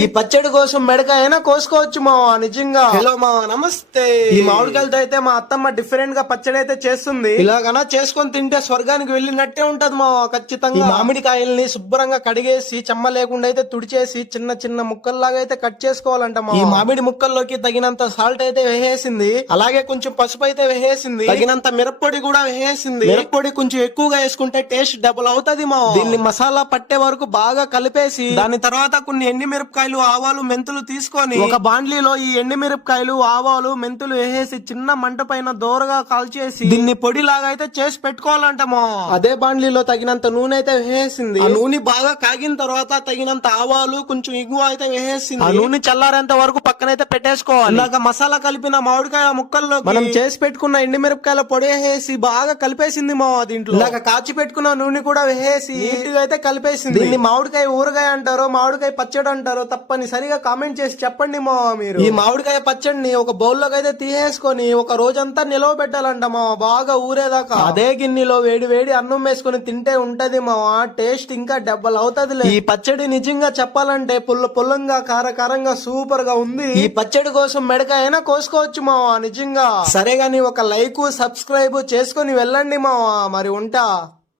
ఈ పచ్చడి కోసం మెడక అయినా కోసుకోవచ్చు మా నిజంగా. హలో మా నమస్తే. ఈ మామిడికాయలతో అయితే మా అత్తమ్మ డిఫరెంట్గా పచ్చడి అయితే చేస్తుంది. ఇలాగనా? చేసుకొని తింటే స్వర్గానికి వెళ్ళినట్టే ఉంటది మా ఖచ్చితంగా. మామిడికాయల్ని శుభ్రంగా కడిగేసి చెమ్మ లేకుండా అయితే తుడిచేసి చిన్న చిన్న ముక్కల్లాగా అయితే కట్ చేసుకోవాలంట మా ఈ మామిడి ముక్కల్లోకి తగినంత సాల్ట్ అయితే వేసేసింది. అలాగే కొంచెం పసుపు అయితే వేసేసింది. తగినంత మిరప్పొడి కూడా వేసేసింది. మిరప్పొడి కొంచెం ఎక్కువగా వేసుకుంటే టేస్ట్ డబుల్ అవుతది మా దీన్ని మసాలా పట్టే వరకు బాగా కలిపేసి దాని తర్వాత కొన్ని ఎండి మిరపకాయలు ఆవాలు మెంతులు తీసుకొని ఒక బాండ్లీలో ఈ ఎండి మిరపకాయలు ఆవాలు మెంతులు వేసేసి చిన్న మంట పైన దోరగా కాల్చేసి దీన్ని పొడి లాగా అయితే చేసి పెట్టుకోవాలంటమో. అదే బాండ్లీలో తగినంత నూనె అయితే వేసేసింది. ఆ నూనె బాగా కాగిన తర్వాత తగినంత ఆవాలు కొంచెం ఇగువ అయితే వేసేసింది. ఆ నూనె చల్లారేంత వరకు పక్కనైతే పెట్టేసుకోవాలి. ఇలాగ మసాలా కలిపిన మామిడికాయ ముక్కల్లో మనం చేసి పెట్టుకున్న ఎండి మిరపకాయల పొడి వేసేసి బాగా కలిపేసింది మా దీంట్లో. ఇలాగ కాచి పెట్టుకున్న నూనె కూడా వేసేసి నీట్గా అయితే కలిపేసింది. దీన్ని మామిడికాయ ఊరగాయ అంటారో మామిడికాయ పచ్చడి అంటారో తప్పనిసరిగా కామెంట్ చేసి చెప్పండి మా మీరు. ఈ మామిడికాయ పచ్చడిని ఒక బౌల్లోకి అయితే తీసేసుకొని ఒక రోజంతా నిలవ పెట్టాలంట మా బాగా ఊరేదాకా. అదే గిన్నెలో వేడి వేడి అన్నం వేసుకొని తింటే ఉంటది మా టేస్ట్ ఇంకా డబ్బల్ అవుతది ఈ పచ్చడి నిజంగా చెప్పాలంటే పుల్ల పుల్లంగా కారకారంగా సూపర్గా ఉంది. ఈ పచ్చడి కోసం మెడక అయినా కోసుకోవచ్చు మా నిజంగా. సరే గాని ఒక లైక్ సబ్స్క్రైబ్ చేసుకొని వెళ్ళండి మా మరి ఉంటా.